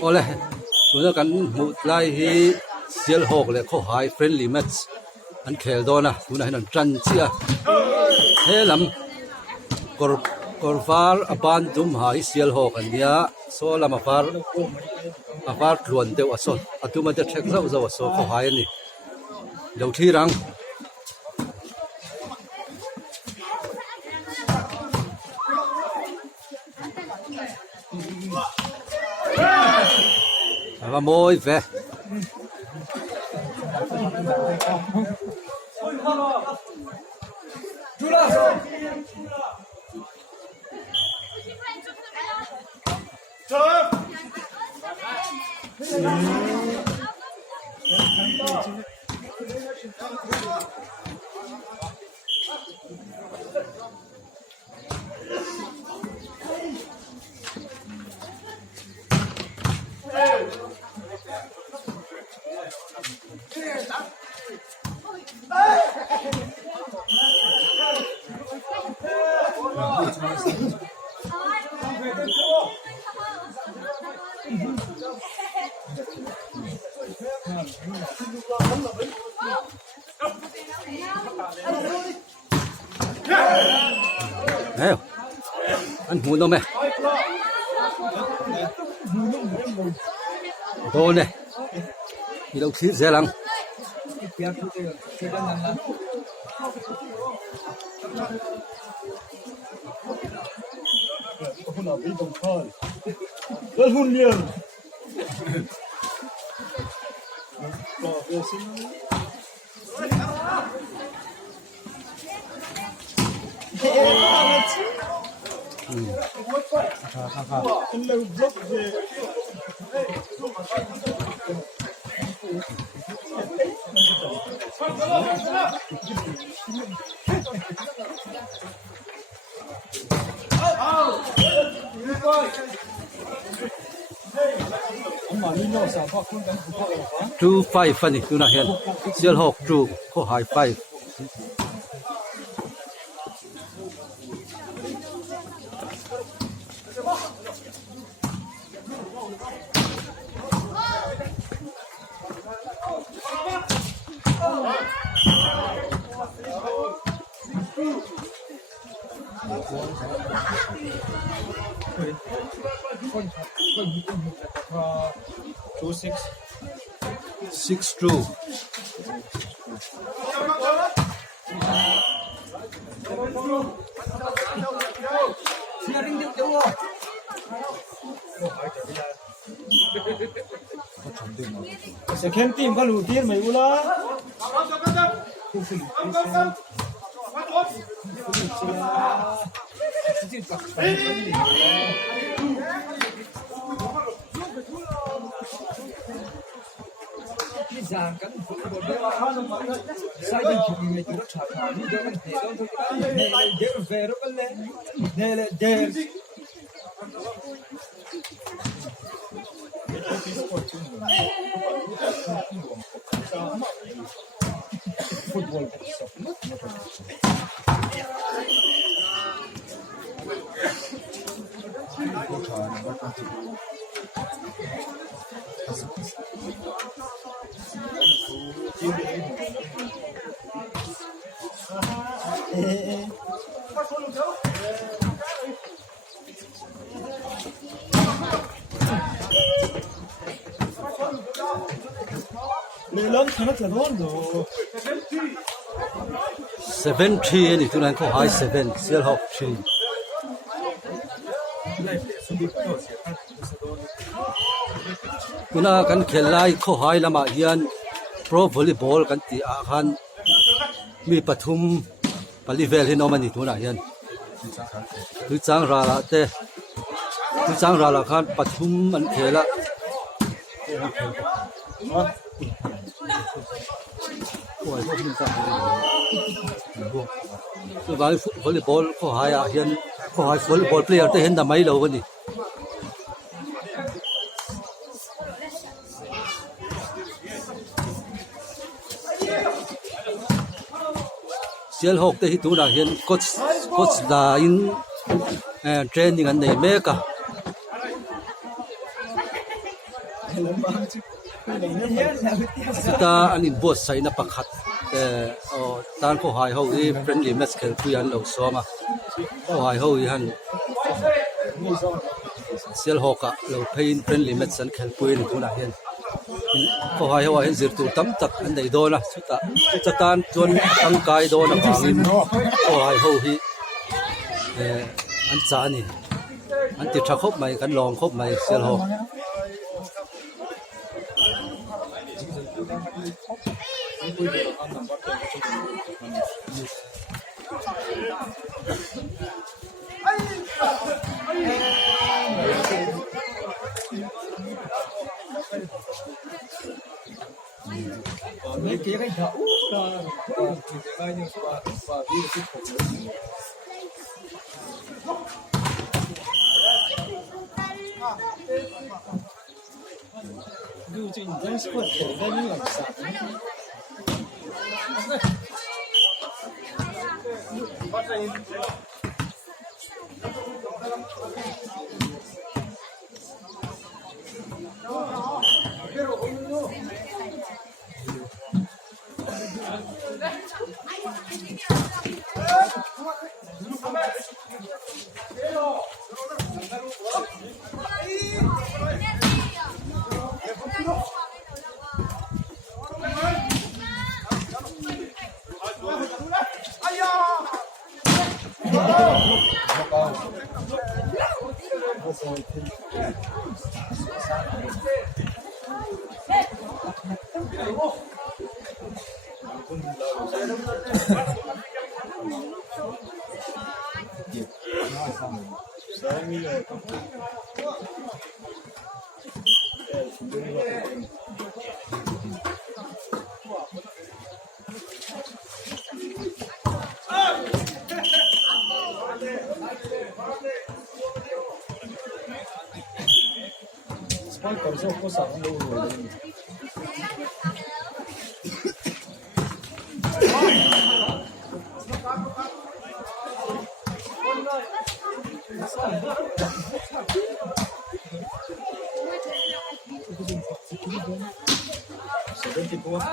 โอ้เลยตัวนั้นกันมุดไล่ฮีเซียลหกเลยเขาหายเฟรนลี่แมตช์อันเคลโดนะตัวนั้นนั่นจันเชียเฮลัมกอร์ฟาร์อปันดุมหายเซียลหกอันเนี้ยโซลามาฟาร์ลวนเดียวอสอนอัตุมาจะเช็คเราจะว่าโซเขาหายนี่เดี๋ยวที่รังว่าโมยเฟเฮ้ยอันหูตรงไหมโดนเนี่ยที่เราคิดเสียหลังแล้วหุ่นเดียวจูไฟฟันนี่ตัวนั้นเห็นเซียลหกจูเขาหายไฟ6 true เข็มตีมก็หลุดเทียนไหมอุล่ะที่จางกันฟุตบอลเรื่องข้าวมันใส่ดินขี้ไม่จุดฉาบนี่เดี๋ยวมันเดี๋ยวทุกอย่างเดี๋ยวเวรุกันเลยเดี๋ยวฟุตบอลMilan kanat rondo 7-3นี่ตัวนั้นเขาหาย7เซียลหก3ตัวนั้นกันเขลัยเขาหายละมาเฮียนโปรวอลเลย์บอลกันตีอาคันมีปฐุมปริเวลที่น้องมันนี่ตัวนั้นเฮียนคือจังราละเต้คือจังราละคันปฐุมมันเขละโอ้ยพวกมันจังคือว่าวอลเลย์บอลเขาหายเฮียนเขาหายวอลเลย์บอลเพลย์แต่เห็นทำไมเราวันนี้เซียลหกแต่ที่ตัวน่ะเห็นโค้ชดาอินเทรนนิ่งอันไหนเมกะ สุดท้ายอันนี้บอสใส่นับประคัดแต่ตอนเขาหายเขาที่ friendly match เขาคุยกันเราซ้อมเขาหายเขาที่ฮันเซียลฮอกะเราเพย์ friendly match สันเขาคุยนี่ทุกนาเห็นเขาหายเขาเห็นสิร์ตูตั้มตักอันใดโดนนะสุดท้ายจนตั้งกายโดนนะบางทีเขาหายเขาที่อันจานี่อันติดชักคบไหมกันลองคบไหมเซียลฮอกไม่เกี่ยวกับเขาแต่ยังว่าวิธีของดูจริงจังสปอร์ตได้ยังไงสักPoi cosa ho posato lui? Senti buono.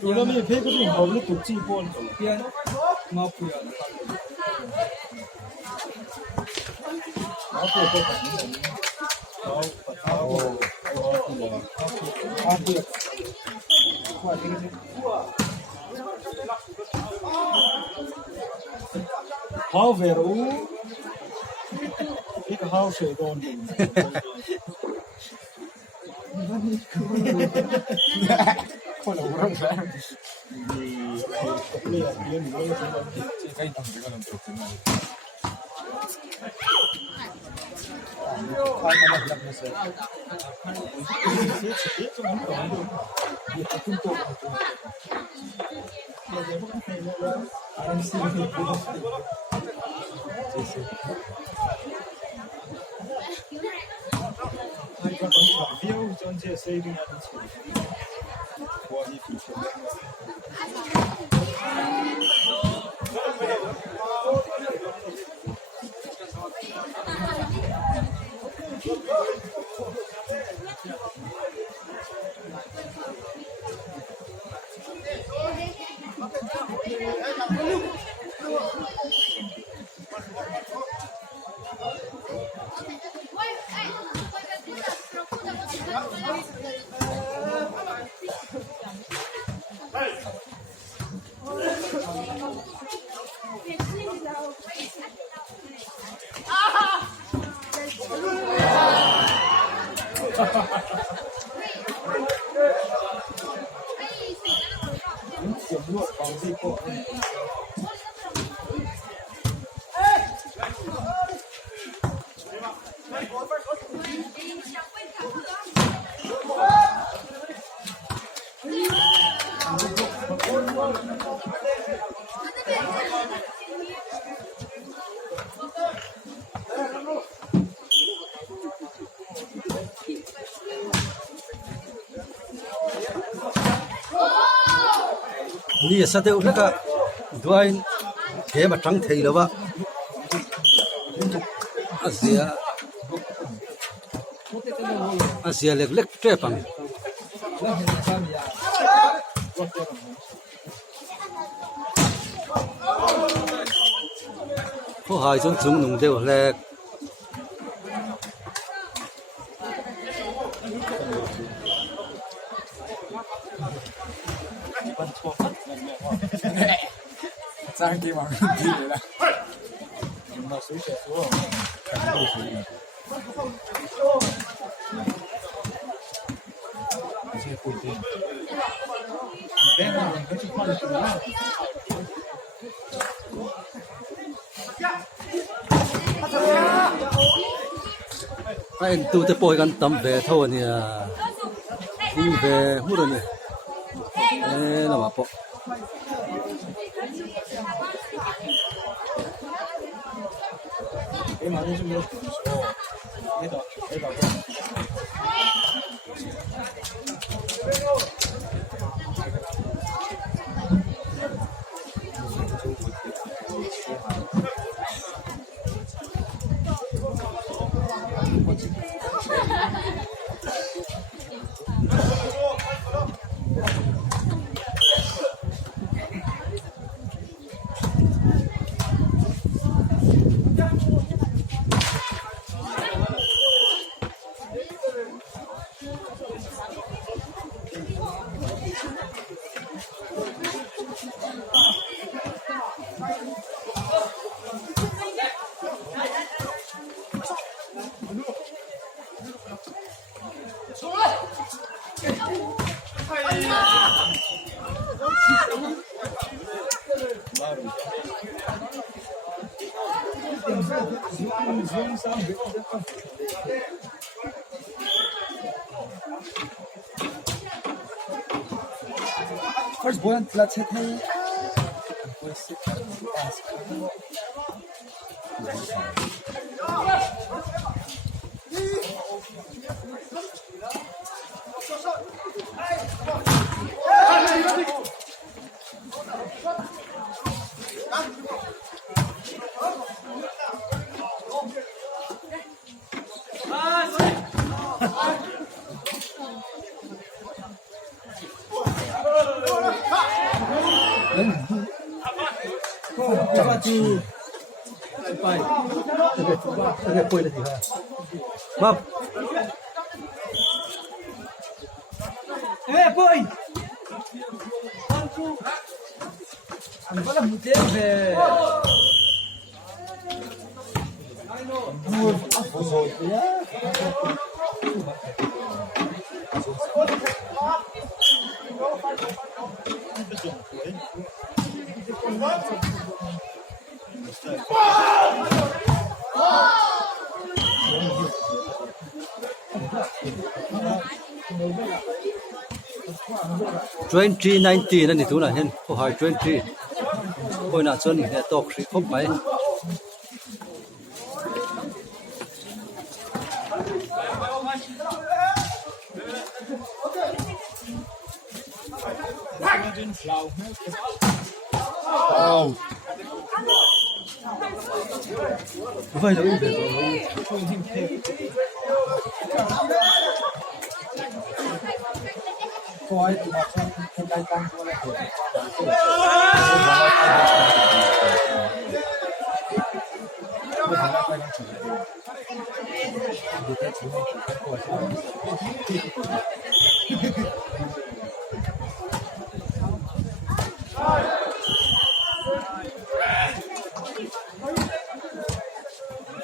그러면 배그도 머리 독지 본 피아노 마피아 How veru? Ik hou ze gewoon. Con orang kan. Dia ni kan tak dengan untuk kenal. Kai nak nak masa. Itu mana tu? Dia takut tu. Dia bukan kenal. Aram sini. Viu onde é sair na Boa นี่สัตว์อุลกะด้วยเกมาจังเทยแล้ววะอาเซียเล็กๆเจ็บปังเขาหายจนถึงหนุ่มเดียวแรก三给往地里了。那谁写作？肯定是的。这不一定。你别让人家去看书了。ไอ้ตัวจะปล่อยกันตำเบะเท่านี้นี่เบะพูดเลยน่ามาปะ马上就没有煮的时候，没搞过。First one, let's hit him. Mập. Ê, boy. Anh có làm một tiếng về. Twenty 19นั่นนี่ตัวน่ะเห็นเขาหาย20คนน่ะส่วนนี้เนี่ยตกสิครบไปไม่ได้เป็นคอยมาช่วยคนใดตั้งตัวเลย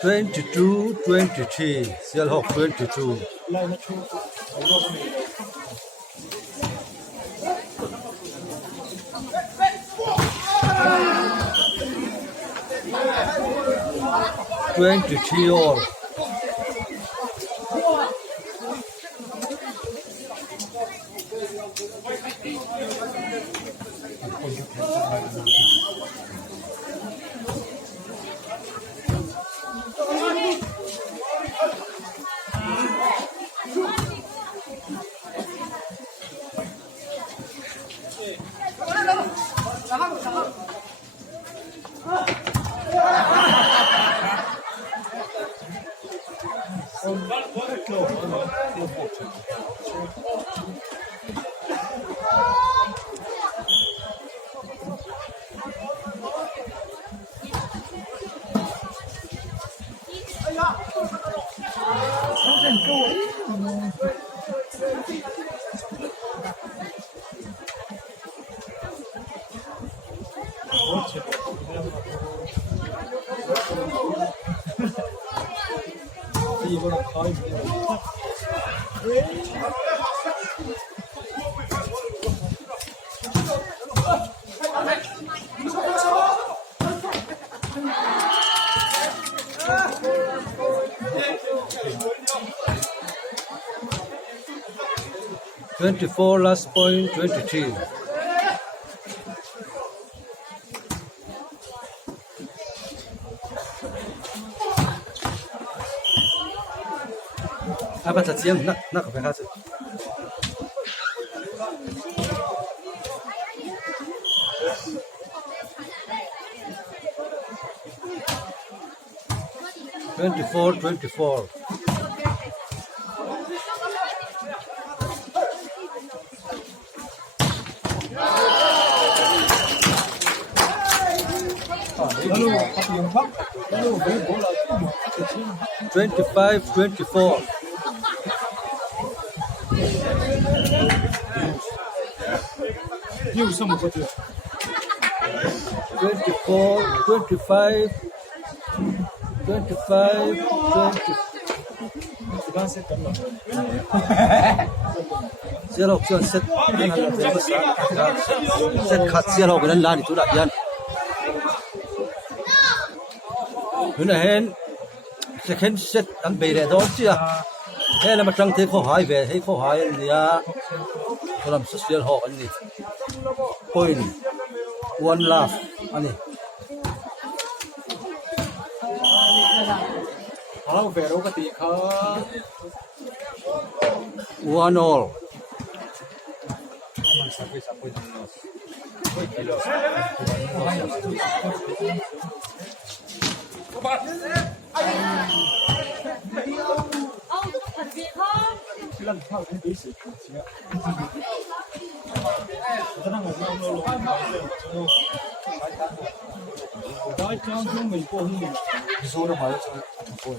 22-23 Seahawks 22 23 all. 이거랑 가위 24 last point 23. Apa thật riêng nak phải hát. 24. Lalu apa yang bak? Lalu bola itu 25-24. Dia usah muka dia. 24, 25, 25, 20. Sudah set kan? Zero option set. Set cut zero cái là đi tu lại yan. Hôm nay second set anh bị để đó chứ à? Thế là mà trăng thế khó hỏi về, thế khó hỏi gì à? Tôi làm social họ anh đi. Point, one laugh, anh đi. Kalau Vero ketika 1-all. sampai Silang tahu kan basic. Tenang ngomong. Dah jangan mình qua hơn mình. Số nó phải cho thôi.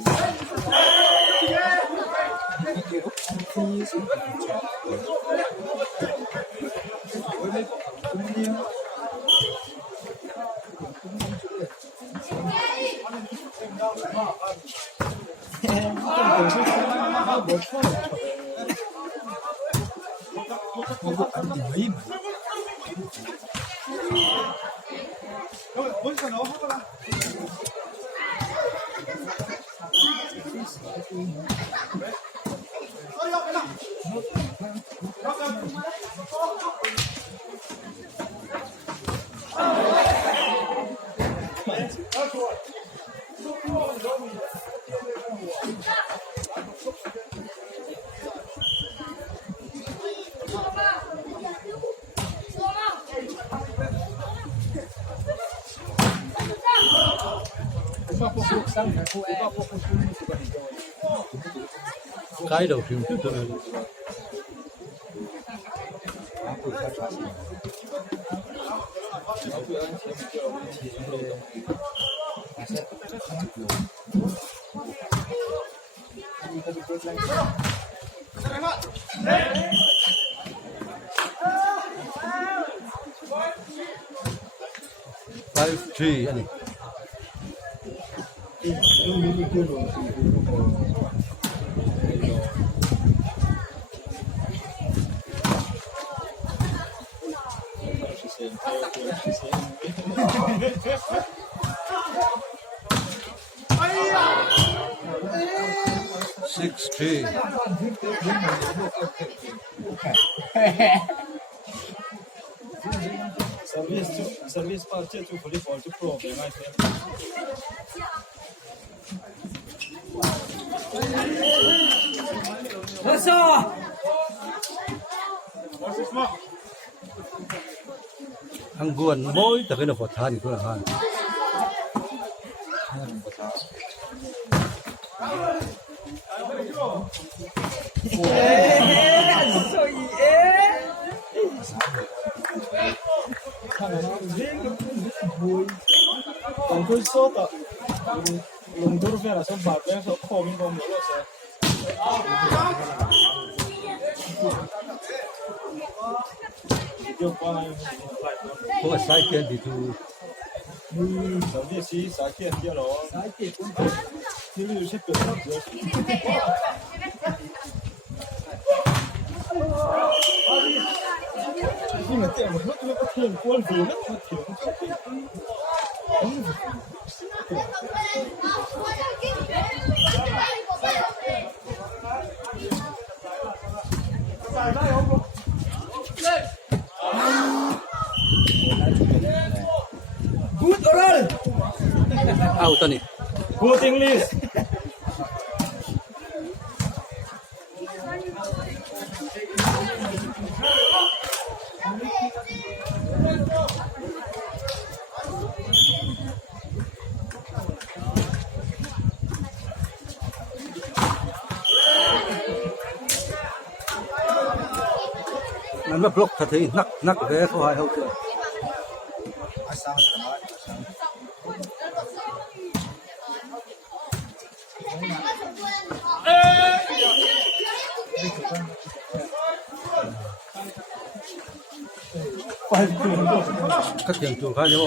Cái đầu tiên tôi five three anh. Six three. service part 这就 volleyball 就 problem ไอ้เพื่อน อังกวนมอยแต่ก็น่าพอทานอีกคนละฮัน còn tôi số tờ lùng tôi về là số bạc về số khổ mình còn nữa rồi điều qua này เพราะว่าสายเกียนดีดู 手电机啥电电了啥电你有些表达比较你们电我说这个天光飞那他天Good oral. เอาตอนนี้ Good English. มันมาบล็อกทันทีนักแพ้เขาหายเขาเจอ các trường chủ khai nhớ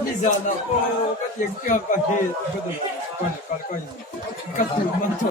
Nizana, o, cái tiếng kêu cái gì, cái gì, cái gì, cái gì, cái gì,